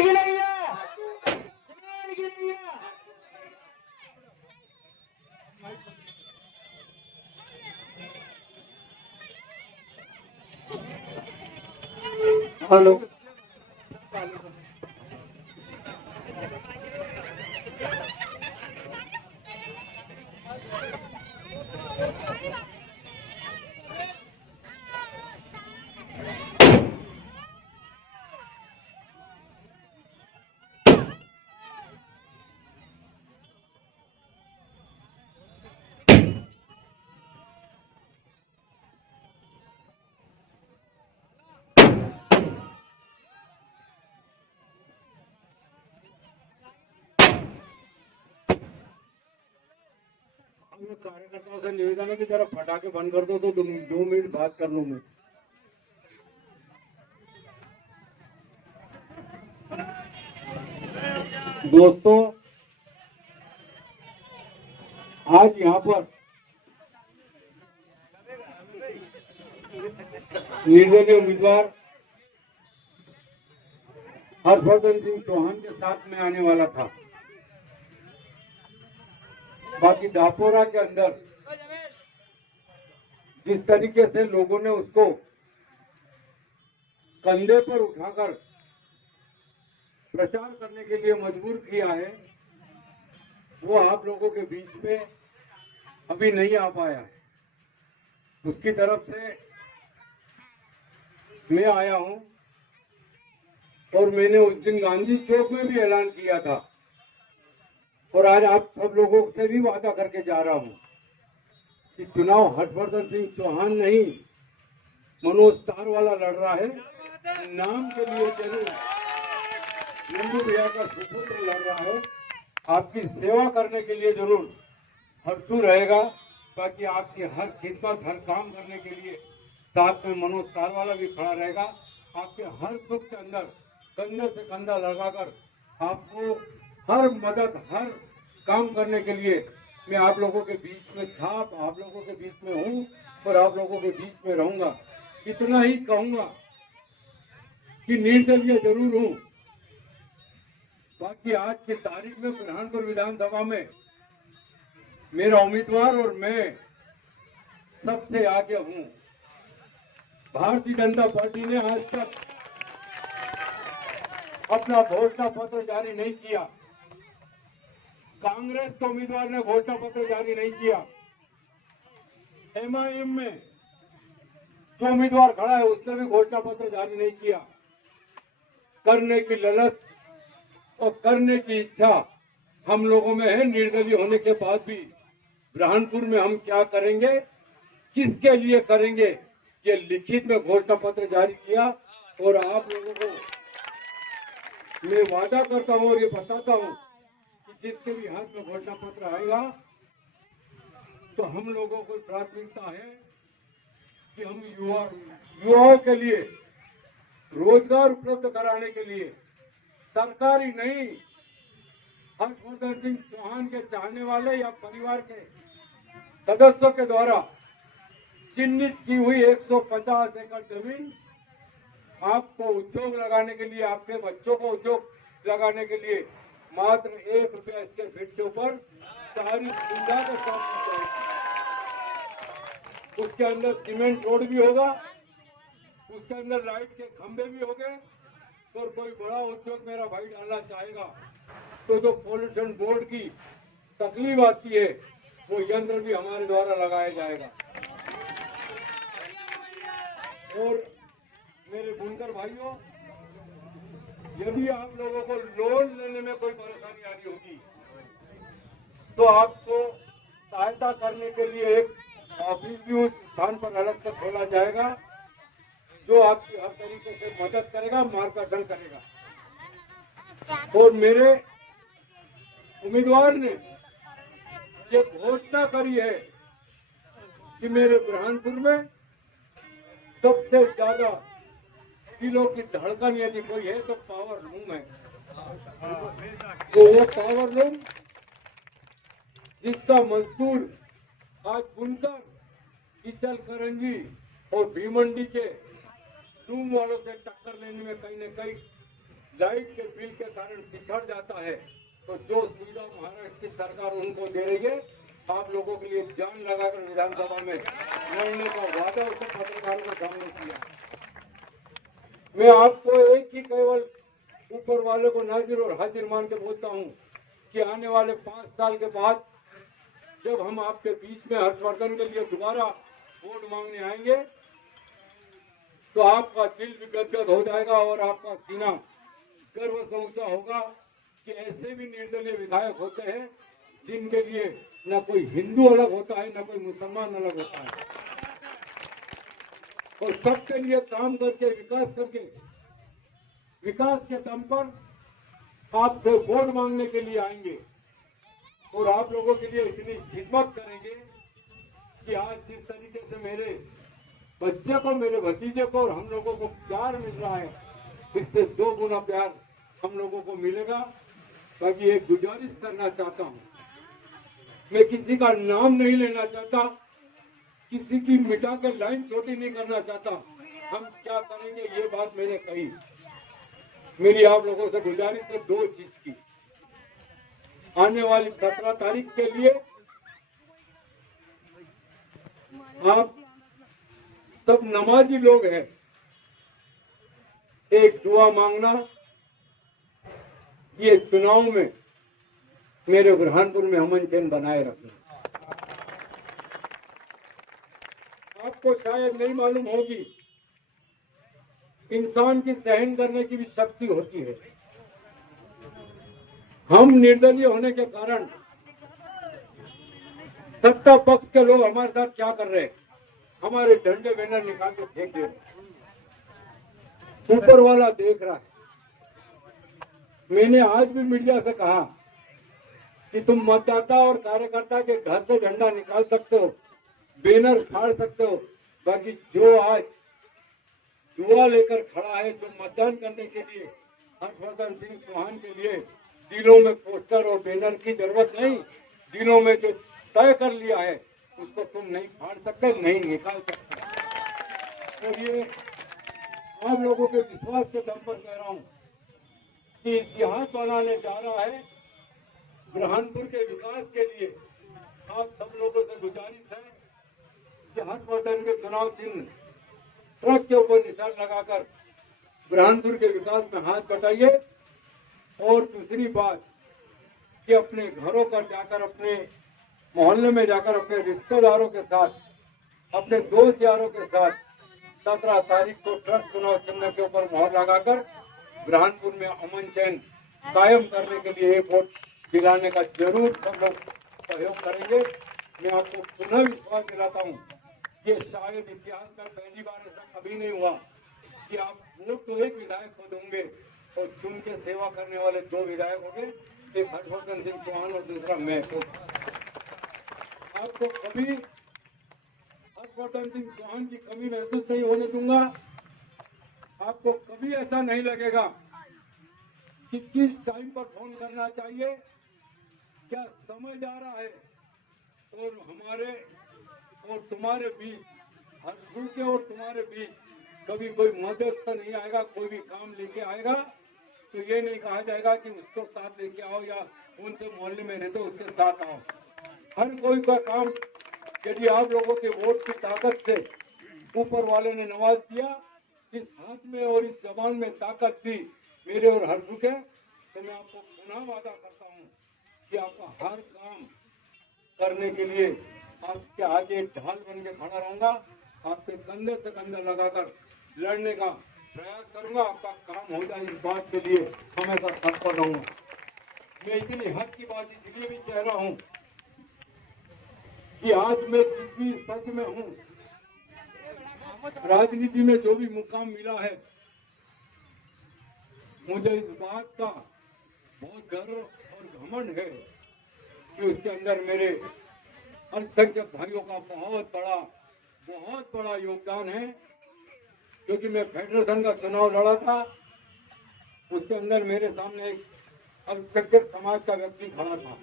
की नैया, कुमार की नैया। हेलो, कार्यकर्ताओं से निवेदन है कि जरा फटाके बंद कर दो तो 2 मिनट बात कर लूं मैं। दोस्तों, आज यहाँ पर निर्दलीय उम्मीदवार हर्षवर्धन सिंह चौहान के साथ में आने वाला था। बाकी डापोरा के अंदर जिस तरीके से लोगों ने उसको कंधे पर उठाकर प्रचार करने के लिए मजबूर किया है, वो आप लोगों के बीच में अभी नहीं आ पाया। उसकी तरफ से मैं आया हूं और मैंने उस दिन गांधी चौक में भी ऐलान किया था और आज आप सब लोगों से भी वादा करके जा रहा हूं कि चुनाव हर्षवर्धन सिंह चौहान नहीं, मनोज तारवाला लड़ रहा है। नाम के लिए जरूर नंदू भैया का सुपुत्र लड़ रहा है। आपकी सेवा करने के लिए जरूर हर्षू रहेगा। बाकी आपकी हर खिदमत, हर काम करने के लिए साथ में मनोज तारवाला भी खड़ा रहेगा। आपके हर दुख के अंदर कंधे से कंधा लगाकर आपको हर मदद, हर काम करने के लिए मैं आप लोगों के बीच में था, आप लोगों के बीच में हूँ और आप लोगों के बीच में रहूंगा। इतना ही कहूंगा कि निर्दलीय जरूर हूँ। बाकी आज की तारीख में बुरहानपुर विधानसभा में मेरा उम्मीदवार और मैं सबसे आगे हूँ। भारतीय जनता पार्टी ने आज तक अपना घोषणा पत्र जारी नहीं किया। कांग्रेस के उम्मीदवार ने घोषणा पत्र जारी नहीं किया। एमआईएम में जो उम्मीदवार खड़ा है उसने भी घोषणा पत्र जारी नहीं किया। करने की ललच और करने की इच्छा हम लोगों में है। निर्दलीय होने के बाद भी बुरहानपुर में हम क्या करेंगे, किसके लिए करेंगे, ये लिखित में घोषणा पत्र जारी किया। और आप लोगों को मैं वादा करता हूं और ये बताता हूं कि जिसके भी हाथ में घोषणा पत्र आएगा तो हम लोगों को प्राथमिकता है कि हम युवाओं के लिए रोजगार उपलब्ध कराने के लिए सरकारी नहीं, हर्षवर्धन सिंह चौहान के चाहने वाले या परिवार के सदस्यों के द्वारा चिन्हित की हुई 150 एकड़ जमीन आपको उद्योग लगाने के लिए, आपके बच्चों को उद्योग लगाने के लिए मात्र 1 रुपया स्क्वायर फीट के ऊपर सारी सुविधा के साथ दी जाएगी। उसके अंदर सीमेंट रोड भी होगा, उसके अंदर लाइट के खंभे भी होंगे। और कोई बड़ा उद्योग मेरा भाई डालना चाहेगा तो जो पॉल्यूशन बोर्ड की तकलीफ आती है वो यंत्र भी हमारे द्वारा लगाया जाएगा। और मेरे बुनकर भाइयों, यदि आप लोगों को लोन लेने में कोई परेशानी आ रही होगी तो आपको सहायता करने के लिए एक ऑफिस भी उस स्थान पर अलग से खोला जाएगा जो आपकी हर तरीके से मदद करेगा, मार्गदर्शन करेगा। और मेरे उम्मीदवार ने ये घोषणा करी है कि मेरे बुरहानपुर में सबसे ज्यादा दिलों की धड़कन यदि कोई है तो पावर लूम है। तो वो पावर लूम जिसका मजदूर आज बुनकर, इचल करंजी और भीमंडी के लूम वालों से टक्कर लेने में कहीं न कहीं लाइट के बिल के कारण पिछड़ जाता है, तो जो सुविधा महाराष्ट्र की सरकार उनको दे रही है, आप लोगों के लिए जान लगाकर विधानसभा में लड़ने का वादा उसने पत्रकारों के सामने किया। मैं आपको एक ही केवल ऊपर वाले को नाजिर और हाजिर मान के बोलता हूं कि आने वाले 5 साल के बाद जब हम आपके बीच में हर्षवर्धन के लिए दोबारा वोट मांगने आएंगे, तो आपका दिल भी गदगद हो जाएगा और आपका सीना गर्व से ऊंचा होगा कि ऐसे भी निर्दलीय विधायक होते हैं जिनके लिए न कोई हिंदू अलग होता है, न कोई मुसलमान अलग होता है, और सबके लिए काम करके विकास के दम पर आपसे वोट मांगने के लिए आएंगे और आप लोगों के लिए इतनी खिदमत करेंगे कि आज जिस तरीके से मेरे बच्चे को, मेरे भतीजे को और हम लोगों को प्यार मिल रहा है, इससे 2 गुना प्यार हम लोगों को मिलेगा। बाकी एक गुजारिश करना चाहता हूं, मैं किसी का नाम नहीं लेना चाहता, किसी की मिटा के लाइन छोटी नहीं करना चाहता, हम क्या करेंगे ये बात मैंने कही। मेरी आप लोगों से गुजारिश है 2 चीज की। आने वाली 17 तारीख के लिए आप सब नमाजी लोग हैं, एक दुआ मांगना, ये चुनाव में मेरे बुरहानपुर में अमन चैन बनाए रखना। आपको शायद नहीं मालूम होगी, इंसान की सहन करने की भी शक्ति होती है। हम निर्दलीय होने के कारण सत्ता पक्ष के लोग हमारे साथ क्या कर रहे हैं, हमारे झंडे बैनर निकाल के फेंक दे रहे, ऊपर वाला देख रहा है। मैंने आज भी मीडिया से कहा कि तुम मतदाता और कार्यकर्ता के घर से झंडा निकाल सकते हो, बैनर फाड़ सकते हो, बाकी जो आज दुआ लेकर खड़ा है, जो मतदान करने के लिए हर्षवर्धन सिंह चौहान के लिए दिलों में पोस्टर और बैनर की जरूरत नहीं, दिलों में जो तय कर लिया है उसको तुम नहीं फाड़ सकते, नहीं निकाल सकते। और ये आप लोगों के विश्वास के दम पर कह रहा हूं कि इतिहास बनाने जा रहा है बुरहानपुर के विकास के लिए। आप सब लोगों से गुजारिश है कि हर्षवर्धन के चुनाव चिन्ह ट्रक के ऊपर निशान लगाकर बुरहानपुर के विकास में हाथ बटाइए। और दूसरी बात कि अपने घरों पर जाकर, अपने मोहल्ले में जाकर, अपने रिश्तेदारों के साथ, अपने दोस्त यारों के साथ 17 तारीख को ट्रक चुनाव चिन्ह के ऊपर मोहर लगाकर बुरहानपुर में अमन चैन कायम करने के लिए एक वोट दिलाने का जरूर सब लोग सहयोग करेंगे। मैं आपको पुनः विश्वास दिलाता हूँ, ये शायद इतिहास में पहली बार ऐसा कभी नहीं हुआ कि आप वोट तो एक विधायक को दोगे और चुन के सेवा करने वाले 2 विधायक होंगे, एक हर्षवर्धन सिंह चौहान और दूसरा मैं। तो आपको कभी हर्षवर्धन सिंह चौहान की कमी महसूस नहीं होने दूंगा। आपको कभी ऐसा नहीं लगेगा कि किस टाइम पर फोन करना चाहिए, क्या समय जा रहा है, और हमारे और तुम्हारे बीच, हर्षू के और तुम्हारे बीच कभी कोई मदद नहीं आएगा, कोई भी काम लेके आएगा तो ये नहीं कहा जाएगा कि उसको साथ लेके आओ या उनसे मोहल्ले में रहते उसके साथ आओ। हर कोई का काम यदि आप लोगों के वोट की ताकत से ऊपर वाले ने नवाज दिया, इस हाथ में और इस जबान में ताकत थी मेरे और हर्षू के, तो मैं आपको पुनः वादा करता हूँ कि आपका हर काम करने के लिए आपके आगे ढाल बन के खड़ा रहूंगा, आपके कंधे से कंधा लगाकर लड़ने का प्रयास करूंगा, आपका काम हो जाए इस बात के लिए हमेशा तत्पर रहूंगा। मैं इतनी हद की बात इसलिए भी कह रहा हूं कि आज मैं जिस भी स्थिति में हूं, राजनीति में जो भी मुकाम मिला है, मुझे इस बात का बहुत गर्व और घमंड है कि उसके अंदर मेरे अल्पसंख्यक भाइयों का बहुत बड़ा योगदान है। क्योंकि मैं फेडरेशन का चुनाव लड़ा था, उसके अंदर मेरे सामने एक अल्पसंख्यक समाज का व्यक्ति खड़ा था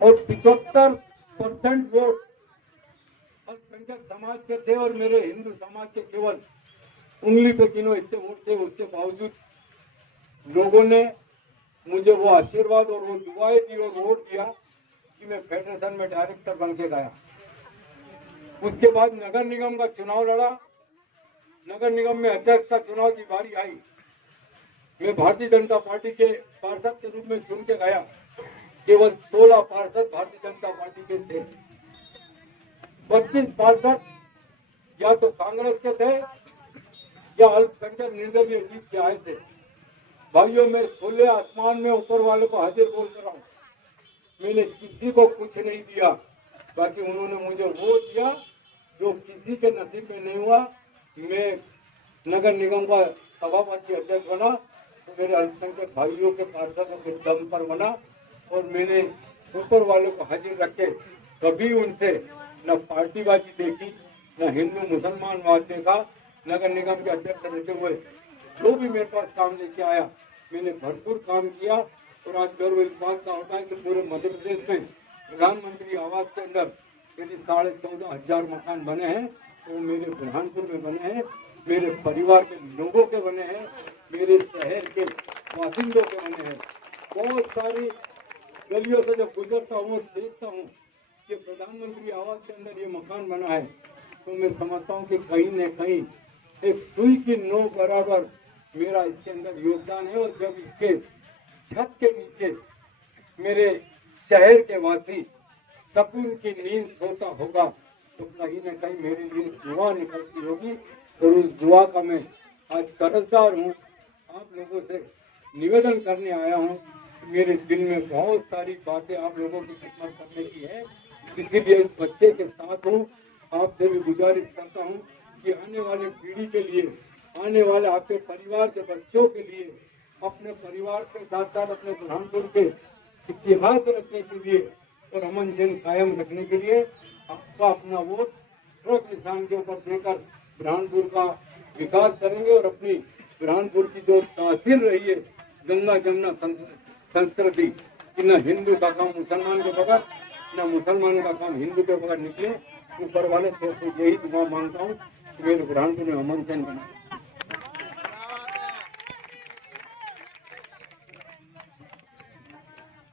और 75% वोट अल्पसंख्यक समाज के थे और मेरे हिंदू समाज के केवल उंगली पे गिनो इतने वोट थे। उसके बावजूद लोगों ने मुझे वो आशीर्वाद और वो दुआएं दी और वोट दिया कि मैं फेडरेशन में डायरेक्टर बन के गया। उसके बाद नगर निगम का चुनाव लड़ा। नगर निगम में अध्यक्ष का चुनाव की बारी आई। मैं भारतीय जनता पार्टी के पार्षद के रूप में चुन के गया। केवल 16 पार्षद भारतीय जनता पार्टी के थे। 25 पार्षद या तो कांग्रेस के थे या अल्पसंख्यक निर्दलीय जीत के आए थे। भाइयों, मैं खुले आसमान में ऊपर वाले को हाजिर बोल रहा हूँ, मैंने किसी को कुछ नहीं दिया, बाकी उन्होंने मुझे वो दिया जो किसी के नसीब में नहीं हुआ। मैं नगर निगम का सभापति अध्यक्ष बना तो मेरे अल्पसंख्यक भाइयों के पार्षदों के दम पर बना और मैंने ऊपर वालों को हाजिर रखे। कभी उनसे न पार्टीबाजी देखी, न हिंदू मुसलमानवाद देखा। नगर निगम के अध्यक्ष रहते हुए जो भी मेरे पास काम लेके आया, मैंने भरपूर काम किया। और आज गर्व इस बात का होता है कि पूरे मध्य प्रदेश में प्रधानमंत्री आवास के अंदर यदि 14,500 मकान बने हैं तो मेरे बुरहानपुर में बने हैं, मेरे परिवार के लोगों के बने हैं, मेरे शहर के बासिंदों के बने हैं। बहुत सारी गलियों से जब गुजरता हूँ देखता हूँ कि प्रधानमंत्री आवास के अंदर ये मकान बना है तो मैं समझता हूँ कि कहीं न कहीं एक सुई की नोक बराबर मेरा इसके अंदर योगदान है। और जब इसके छत के नीचे मेरे शहर के वासी सुकून की नींद सोता होगा तो कहीं न कहीं मेरे लिए दुआ निकलती होगी। और उस दुआ का मैं आज कर्जदार हूँ। आप लोगों से निवेदन करने आया हूँ। मेरे दिल में बहुत सारी बातें आप लोगों की खिदमत करने की है, इसीलिए इस बच्चे के साथ हूँ। आपसे भी गुजारिश करता हूँ कि आने वाली पीढ़ी के लिए, आने वाले आपके परिवार के बच्चों के लिए, अपने परिवार के साथ साथ अपने बुरहानपुर के इतिहास रखने के लिए और अमन चैन कायम रखने के लिए आपका अपना वोट ट्रक निशान के ऊपर देकर बुरहानपुर का विकास करेंगे। और अपनी बुरहानपुर की जो तहसील रही है गंगा जमुना संस्कृति कि न हिंदू का काम मुसलमान के बगैर, न मुसलमान का काम हिंदू के बगैर निकले, ऊपर वाले से यही दुआ मांगता हूँ कि मेरे बुरहानपुर में अमन चैन बना।